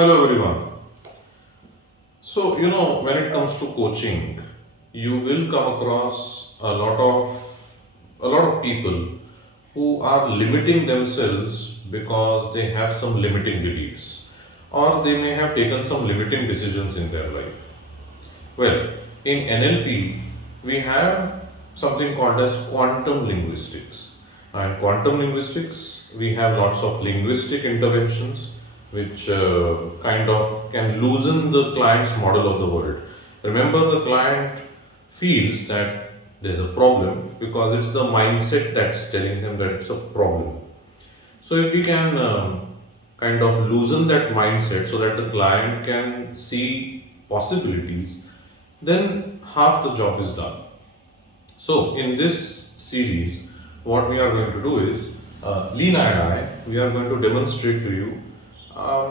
Hello everyone. So, when it comes to coaching, you will come across a lot of people who are limiting themselves because they have some limiting beliefs or they may have taken some limiting decisions in their life. Well, in NLP, we have something called as quantum linguistics. And quantum linguistics, we have lots of linguistic interventions which kind of can loosen the client's model of the world. Remember, the client feels that there's a problem because it's the mindset that's telling them that it's a problem. So, if we can kind of loosen that mindset so that the client can see possibilities, then half the job is done. So, in this series, what we are going to do is Leena and we are going to demonstrate to you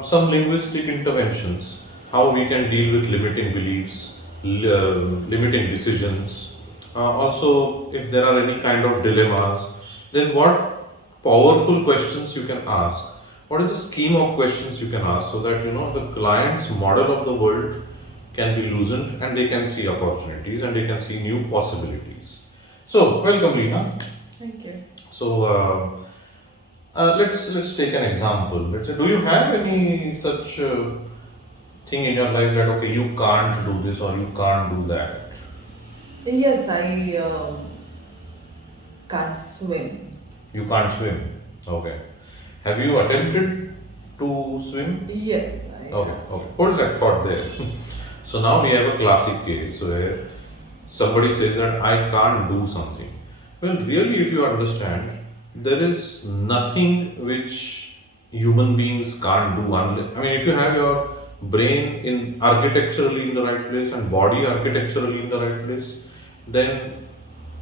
some linguistic interventions, how we can deal with limiting beliefs, limiting decisions. Also, if there are any kind of dilemmas, then what powerful questions you can ask. What is the scheme of questions you can ask so that the client's model of the world can be loosened and they can see opportunities and they can see new possibilities. So, welcome, Leena. Thank you. So, let's take an example. Let's say, do you have any such thing in your life that okay, you can't do this or you can't do that? Yes, I can't swim. You can't swim. Okay. Have you attempted to swim? Yes, I Okay. Okay. Hold that thought there. So now we have a classic case where somebody says that I can't do something. Well, really, if you understand, there is nothing which human beings can't do unless, I mean, if you have your brain in architecturally in the right place and body architecturally in the right place, then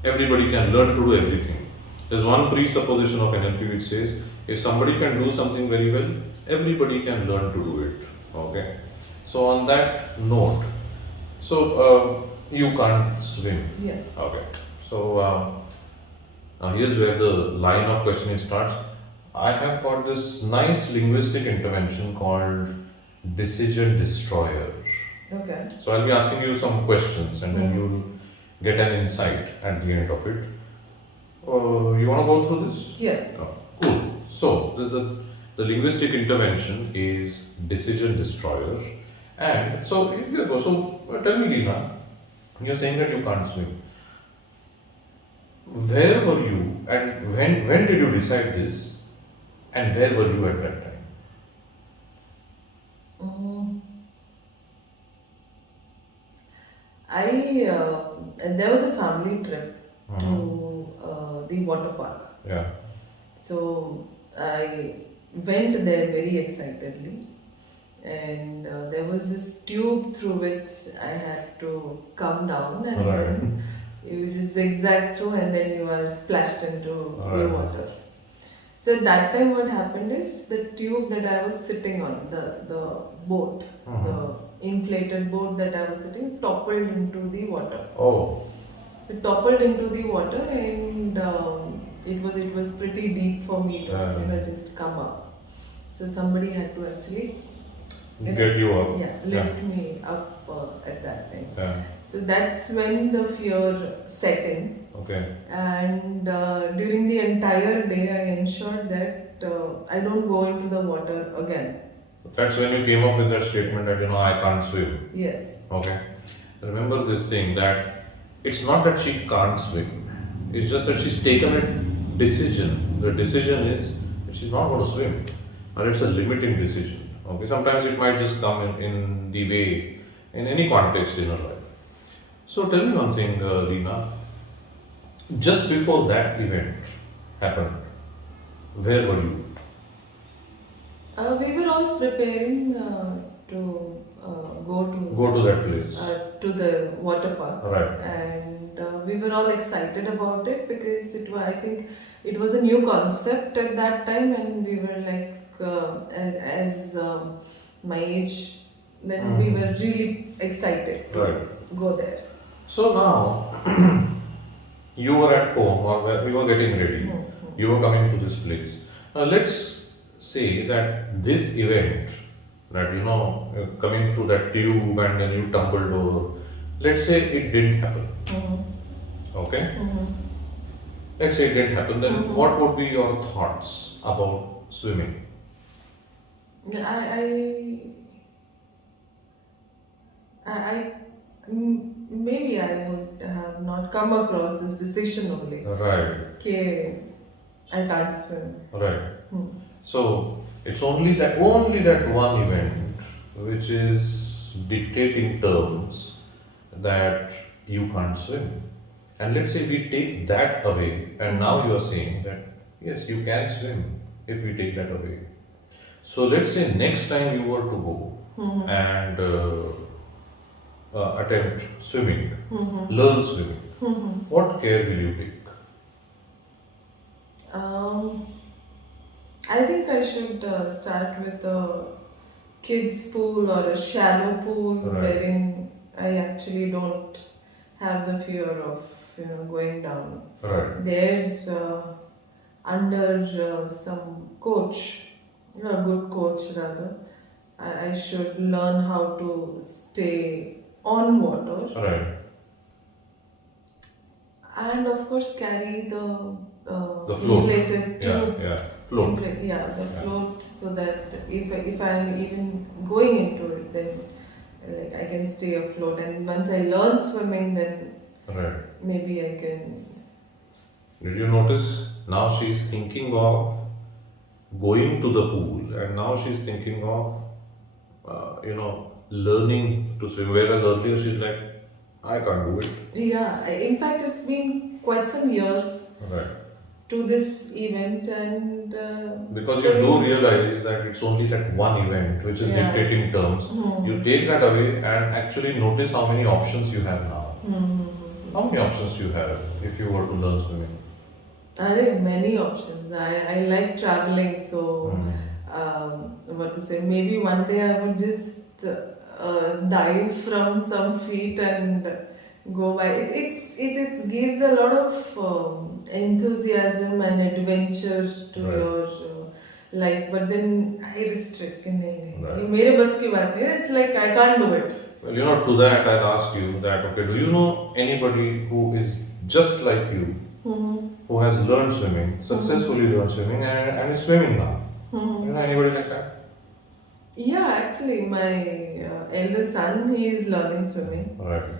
everybody can learn to do everything. There's one presupposition of NLP which says if somebody can do something very well, everybody can learn to do it. Okay. So on that note, you can't swim. Yes. Okay. So now here's where the line of questioning starts. I have got this nice linguistic intervention called decision destroyer. Okay. So I'll be asking you some questions and then you'll get an insight at the end of it. You want to go through this? Yes. Cool. So the linguistic intervention is decision destroyer. And so here you go. So tell me, Leena, you're saying that you can't swim. Where were you and when did you decide this and where were you at that time? Um, there was a family trip to the water park. Yeah. So I went there very excitedly, and there was this tube through which I had to come down, and Right. then you just zigzag through, and then you are splashed into the Right. water. So at that time, what happened is the tube that I was sitting on, the boat, the inflated boat that I was sitting, toppled into the water. Oh. It toppled into the water, and it was pretty deep for me to just come up. So somebody had to actually Get you up. lift me up at that time. Yeah. So that's when the fear set in. Okay. And during the entire day, I ensured that I don't go into the water again. That's when you came up with that statement that I can't swim. Yes. Okay. Remember this thing that it's not that she can't swim. It's just that she's taken a decision. The decision is that she's not going to swim. And it's a limiting decision. Okay. Sometimes it might just come in the way, in any context in her life. So tell me one thing, Leena. Just before that event happened, where were you? We were all preparing to Go to that place. to the water park, Right. and we were all excited about it because I think it was a new concept at that time, and we were like, as my age, then we were really excited to Right. go there. So now you were at home or where you were getting ready. You were coming to this place. Let's say that this event that coming through that tube and then you tumbled over. Let's say it didn't happen. Okay? Let's say it didn't happen, then what would be your thoughts about swimming? Yeah, maybe I would have not come across this decision only. Right, Okay, I can't swim. right. Hmm. So it's only that one event which is dictating terms that you can't swim. And let's say we take that away, and now you are saying that yes, you can swim if we take that away. So let's say next time you were to go and attempt swimming, learn swimming, what care will you take? Um, I think I should start with a kids pool or a shallow pool Right. wherein I actually don't have the fear of going down. Right, There's under some coach, a good coach rather. I should learn how to stay on water right. and of course carry the The float. inflated Yeah, tube. yeah. Float. Yeah, the Yeah. float, so that if I'm even going into it, then like I can stay afloat. And once I learn swimming, then Right. maybe I can. Did you notice? Now she's thinking of going to the pool, and now she's thinking of, learning to swim. Whereas earlier she's like, I can't do it. Yeah, in fact, it's been quite some years Right. to this event, and Because you do realize that it's only that one event which is Yeah. dictating terms. You take that away and actually notice how many options you have now. How many options you have if you were to learn swimming? I have many options. I like traveling, so what to say? Maybe one day I would just dive from some feet and go by. It gives a lot of enthusiasm and adventure to Right. your life. But then I restrict. नहीं, Right. ये मेरे बस की बात नहीं है. It's like I can't do it. Well, to that I'll ask you that, okay, do you know anybody who is just like you, who has learned swimming, successfully learned swimming, and is swimming now? You know anybody like that? Yeah, actually, my eldest son, he is learning swimming. Right,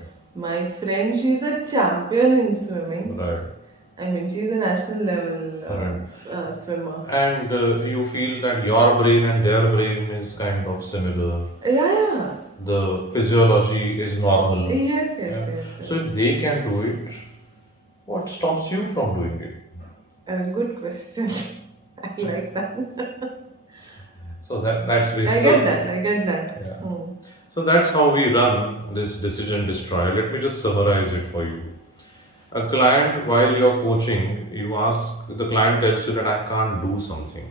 My friend, she's a champion in swimming. right. I mean, she's a national level Right. swimmer. And you feel that your brain and their brain is kind of similar. Yeah. The physiology is normal. Yes, yes, Yeah. yes. So if they can do it, what stops you from doing it? A good question. I like that. So that's I basically. get that. I get that. Yeah. So that's how we run this decision destroyer. Let me just summarize it for you. A client, while you're coaching, the client tells you that I can't do something.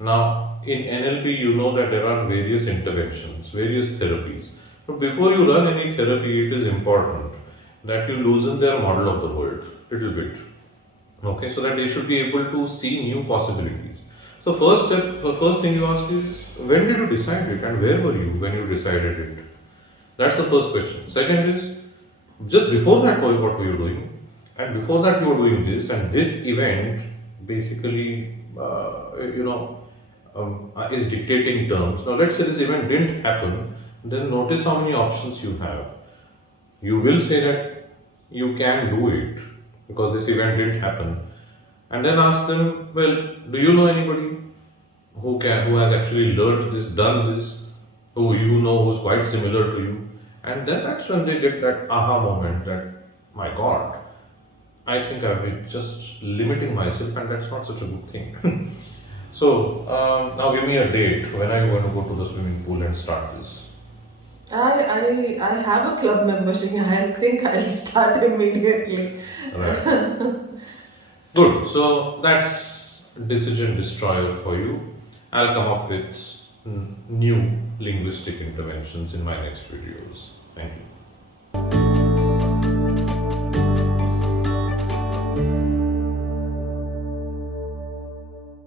Now, in NLP, you know that there are various interventions, various therapies. But before you run any therapy, it is important that you loosen their model of the world a little bit. Okay, so that they should be able to see new possibilities. So the first thing you ask is, when did you decide it and where were you when you decided it? That's the first question. Second is, just before that, what were you doing? And before that, you were doing this, and this event basically, is dictating terms. Now, let's say this event didn't happen, then notice how many options you have. You will say that you can do it because this event didn't happen, and then ask them, well, do you know anybody who has actually learned this, done this, who's quite similar to you? And then that's when they get that aha moment that, my God, I think I've been just limiting myself, and that's not such a good thing. So, now give me a date. When are you going to go to the swimming pool and start this? I have a club membership. I think I'll start immediately. Right. Good. So, that's decision destroyer for you. I'll come up with new linguistic interventions in my next videos. Thank you.